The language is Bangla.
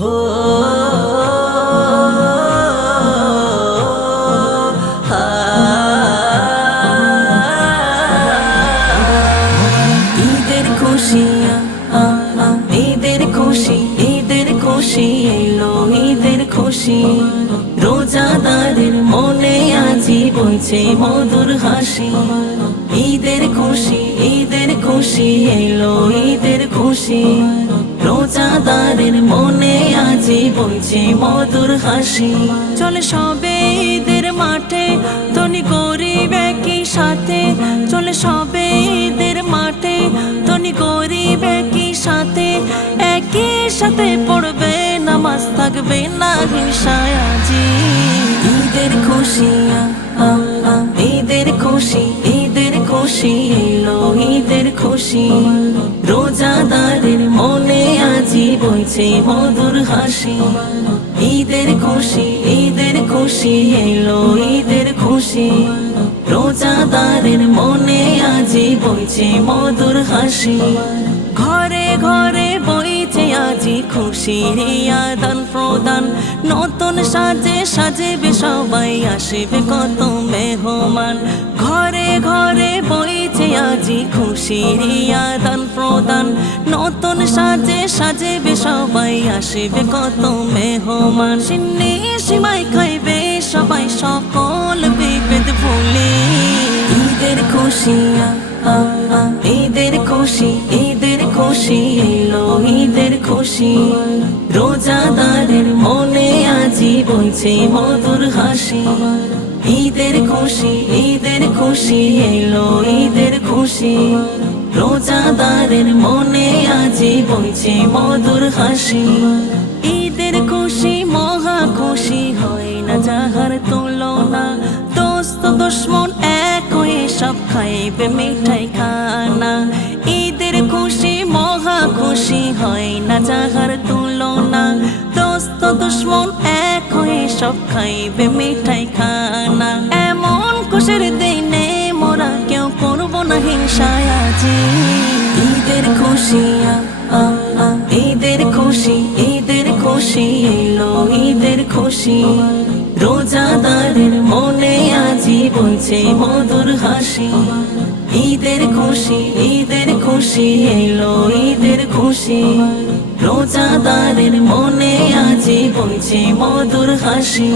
হো হা ঈদের খুশি ঈদের খুশি ঈদের খুশি এলো ঈদের খুশি রোজাদারের মনে আজি বইছে মধুর হাসি ঈদের খুশি এলো ঈদের খুশি রোজাদারের মনে আজি বইছে মধুর হাসি চলে সবে ঈদের মাঠে তনি গরিব একই সাথে চলে সবে ঈদের মাঠে তনি গরিব একই সাথে পড়বে নামাজ থাকবে না হিংসায় আজি ঈদের খুশি ঈদের খুশি এলো ঈদের খুশি রোজাদারের মনে আজি বইছে মধুর হাসি ঈদের খুশি এলো ঈদের খুশি রোজাদারের মনে আজি বইছে মধুর হাসি ঘরে ঘরে বইছে আজি খুশির আদান প্রদান নতুন সাজে সাজবে সবাই আসবে কত মেহমান ঘরে ঘরে বইছে আজি খুশির আদান প্রদান নতুন সাজে সাজবে সবাই আসবে কত মেহমান সিন্নি সিমাই খাইবে সবাই সকল বিভেদ ভুলে ঈদের খুশি ঈদের খুশি এলো ঈদের খুশি রোজাদারের মনে আজি বইছে মধুর হাসি ঈদের খুশি এলো ঈদের খুশি রোজাদারের মনে আজি বইছে মধুর হাসি ঈদের খুশি মহা খুশি হয় না যাহার তুলনা দোস্ত দুশ্মন এক হয়ে সব খাইবে মিঠাই খানা ঈদের খুশি মহা খুশি হয় না যাহার তুলনা দোস্ত দুশ্মন এক হয়ে সব খাইবে মিঠাই খানা এমন খুশির দিনে মোরা কেউ করব না হিংসায় আজি ঈদের খুশি ঈদের খুশি এলো ঈদের খুশি রোজাদারের মনে আজি বইছে মধুর হাসি ঈদের খুশি এলো ঈদের খুশি রোজাদারের মনে আজি বইছে মধুর হাসি।